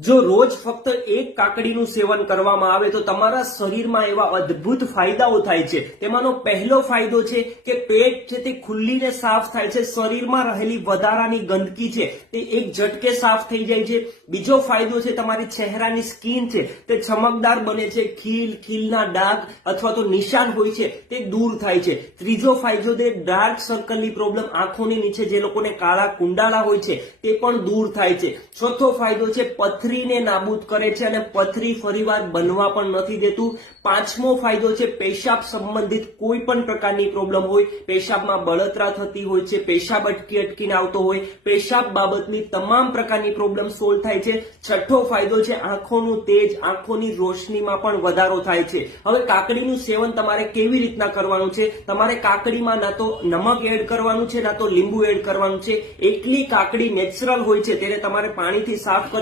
જો રોજ ફક્ત એક કાકડીનું સેવન કરવામાં આવે તો તમારા શરીરમાં એવા અદ્ભુત ફાયદાઓ થાય છે। તેમાંનો પહેલો ફાયદો છે કે પેટ છે તે ખુલ્લીને સાફ થાય છે, શરીરમાં રહેલી વધારાની ગંદકી છે તે એક ઝટકે સાફ થઈ જાય છે। બીજો ફાયદો છે તમારી ચહેરાની સ્કિન છે તે ચમકદાર બને છે, ખીલના ડાઘ અથવા તો નિશાન હોય છે તે દૂર થાય છે। ત્રીજો ફાયદો છે ડાર્ક સર્કલની પ્રોબ્લેમ, આંખોની નીચે જે લોકોને કાળા કુંડાળા હોય છે તે પણ દૂર થાય છે। ચોથો ફાયદો છે પથરીને નાબૂદ કરે છે અને પથરી ફરીવાર બનવા પણ નથી દેતું। પાંચમો ફાયદો છે પેશાબ સંબંધિત કોઈ પણ પ્રકારની પ્રોબ્લેમ હોય, પેશાબમાં બળતરા થતી હોય છે, પેશાબ અટકીને આવતો હોય, પેશાબ બાબતની તમામ પ્રકારની પ્રોબ્લેમ સોલ્વ થાય છે। છઠ્ઠો ફાયદો છે આંખોનું તેજ, આંખોની રોશનીમાં પણ વધારો થાય છે। હવે કાકડીનું સેવન તમારે કેવી રીતના કરવાનું છે? તમારે કાકડીમાં ના તો નમક એડ કરવાનું છે ના તો લીંબુ એડ કરવાનું છે। એકલી કાકડી નેચરલ હોય છે તેને તમારે પાણીથી સાફ